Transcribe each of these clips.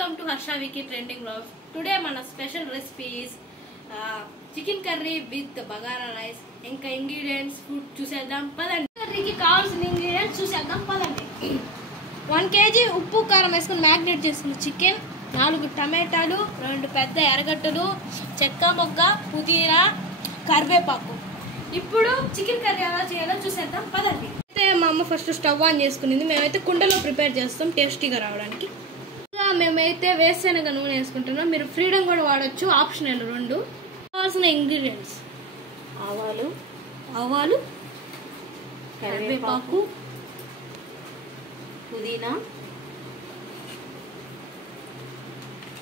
Welcome to Harsha Wiki Trending Vlogs. Today మన special recipe is chicken curry with bagara rice. ఇంకా ingredients food చూసేద్దాం పదండి. కర్రీకి కావాల్సిన ఇంగ్రీడియంట్స్ చూసేద్దాం పదండి. 1 kg ఉప్పు కారం వేసుకుని మ్యాగ్నేట్ చేసుకున్న చికెన్, 4 టమాటాలు, 2 పెద్ద ఎర్రగడ్డలు, చెక్క మొగ్గ, పుదీనా, కరివేపాకు. ఇప్పుడు చికెన్ కర్రీ ఎలా చేయాలో చూసేద్దాం పదండి. అయితే మా అమ్మ ఫస్ట్ స్టవ్ ఆన్ చేసుకునింది. మేమైతే కుండలో ప్రిపేర్ చేస్తాం టేస్టీగా రావడానికి. మేమైతే వేరుశనగ నూనె వేసుకుంటున్నాం. మీరు ఫ్రీడమ్ కూడా వాడచ్చు, ఆప్షనల్ రెండు. కావాల్సిన ఇంగ్రీడియంట్స్ ఆవాలు, కరివేపాకు, పుదీనా,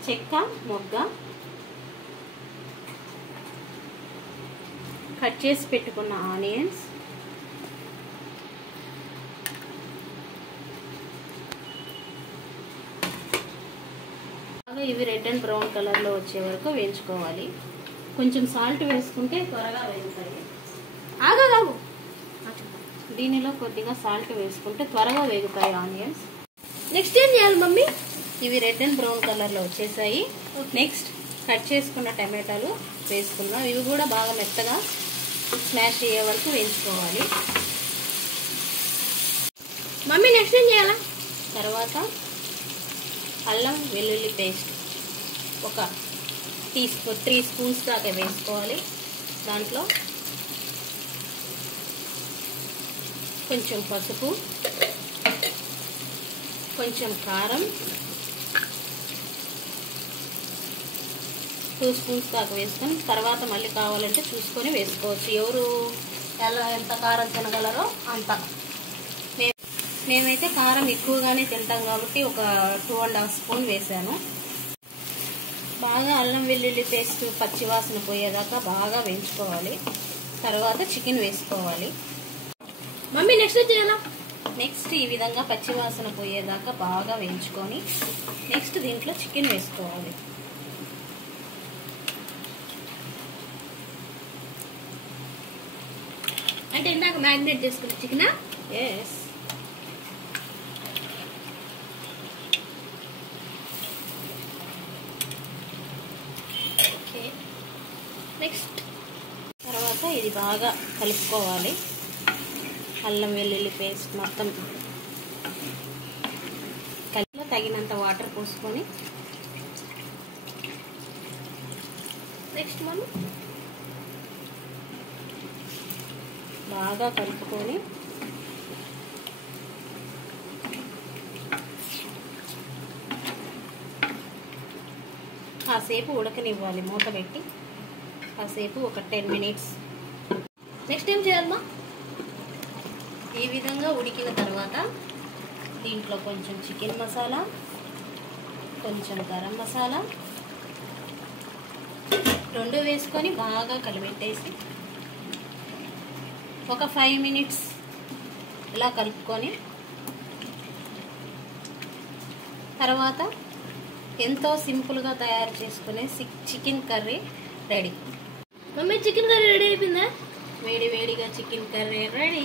చెక్క మొగ్గ, కట్ చేసి పెట్టుకున్న ఆనియన్స్, ఇవి రెడ్ అండ్ బ్రౌన్ కలర్లో వచ్చే వరకు వేయించుకోవాలి. కొంచెం సాల్ట్ వేసుకుంటే త్వరగా వేగుతాయి. ఆగాగు. దీనిలో కొద్దిగా సాల్ట్ వేసుకుంటే త్వరగా వేగుతాయి ఆనియన్స్. నెక్స్ట్ ఏం చేయాలి మమ్మీ? ఇవి రెడ్ అండ్ బ్రౌన్ కలర్లో వచ్చేసాయి. నెక్స్ట్ కట్ చేసుకున్న టమాటాలు వేసుకుందాం. ఇవి కూడా బాగా మెత్తగా స్మాష్ అయ్యే వరకు వేయించుకోవాలి. మమ్మీ నెక్స్ట్ ఏం చేయాలా? తర్వాత అల్లం వెల్లుల్లి పేస్ట్ ఒక 3 స్పూన్స్ దాకా వేసుకోవాలి. దాంట్లో కొంచెం పసుపు, కొంచెం కారం, 2 స్పూన్స్ దాకా వేసుకొని తర్వాత మళ్ళీ కావాలంటే చూసుకొని వేసుకోవచ్చు. ఎవరు ఎంత కారం తినగలరో అంత. మేమైతే కారం ఎక్కువగానే తింటాం కాబట్టి ఒక 2.5 స్పూన్ వేసాను. బాగా అల్లం వెల్లుల్లి పేస్ట్ పచ్చివాసన పోయేదాకా బాగా వేయించుకోవాలి. తర్వాత చికెన్ వేసుకోవాలి. మమ్మీ నెక్స్ట్ చేయాలా? నెక్స్ట్ ఈ విధంగా పచ్చివాసన పోయేదాకా బాగా వేయించుకొని నెక్స్ట్ దీంట్లో చికెన్ వేసుకోవాలి. అంటే ఇందాక మ్యాగ్నేట్ చేసుకున్న చికెనా? ఎస్. నెక్స్ట్ తర్వాత ఇది బాగా కలుపుకోవాలి. అల్లం వెల్లుల్లి పేస్ట్ మొత్తం కలిపి తగినంత వాటర్ పోసుకొని నెక్స్ట్ మనం బాగా కలుపుకొని కాసేపు ఉడకనివ్వాలి. మూత పెట్టి కాసేపు ఒక 10 మినిట్స్. నెక్స్ట్ ఏం చేయాలమ్మా? ఈ విధంగా ఉడికిన తర్వాత దీంట్లో కొంచెం చికెన్ మసాలా, కొంచెం గరం మసాలా 2 వేసుకొని బాగా కలిపెట్టేసి ఒక 5 మినిట్స్ ఇలా కలుపుకొని తర్వాత ఎంతో సింపుల్గా తయారు చేసుకునే chicken curry ready. Mummy chicken curry ready అయిపోయిందా? వేడి వేడిగా చికెన్ కర్రీ రెడీ.